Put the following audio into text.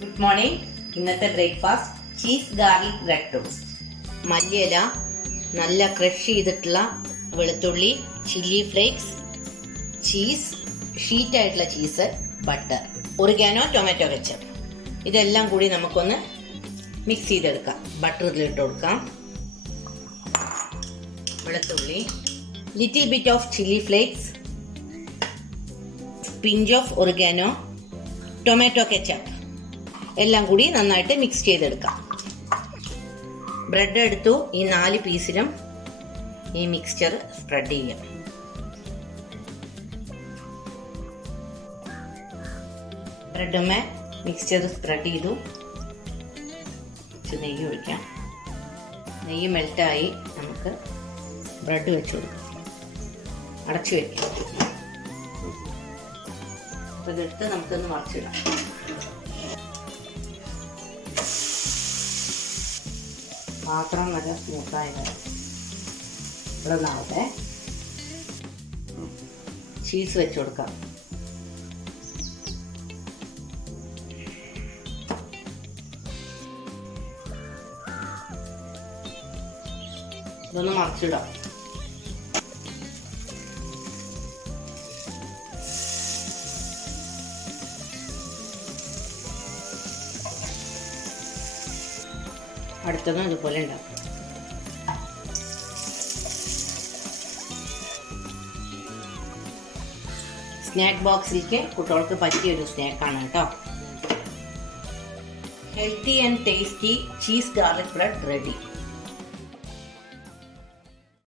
Good morning. ഇന്നത്തെ breakfast cheese garlic bread toast. മല്ലിയില, നല്ല ക്രഷ് ചെയ്തിട്ടുള്ള വെളുത്തുള്ളി, ചില്ലി ഫ്ലേക്സ്, ചീസ്, ഷീറ്റായിട്ടുള്ള cheese, butter, oregano, tomato ketchup. ഇതെല്ലാം കൂടി നമുക്കൊന്ന് മിക്സ് ചെയ്തെടുക്കാം. ബട്ടർ ഇതിലിട്ട് കൊടുക്കാം. വെളുത്തുള്ളി, little bit of chilli flakes, pinch of oregano, tomato ketchup എല്ലാം കൂടി നന്നായിട്ട് മിക്സ് ചെയ്തെടുക്കാം. ബ്രെഡ് എടുത്തു. ഈ 4 പീസിലും ഈ മിക്സ്ചർ സ്പ്രെഡ് ചെയ്യാം. ബ്രെഡുമേ മിക്സ്ചർ സ്പ്രെഡ് ചെയ്തു. നെയ്യ് ഒഴിക്കാം. നെയ്യ് മെൽറ്റായി. നമുക്ക് ബ്രെഡ് വെച്ച് കൊടുക്കാം. അടച്ചു വയ്ക്കാം. അപ്പോൾ ഇതെടുത്ത് നമുക്കൊന്ന് മറിച്ചിടാം. പാത്രം നല്ല സ്മൂത്തായിട്ട് ഇളന്നാവട്ടെ. ചീസ് വെച്ച് കൊടുക്കാം. ഇതൊന്ന് മറിച്ചിടാം. അടുത്തതും ഇതുപോലെ ഉണ്ടാക്കും. സ്നാക്ക് ബോക്സിലേക്ക് കുട്ടികൾക്ക് പറ്റിയൊരു സ്നാക്കാണ് കേട്ടോ. Healthy and tasty cheese garlic bread ready.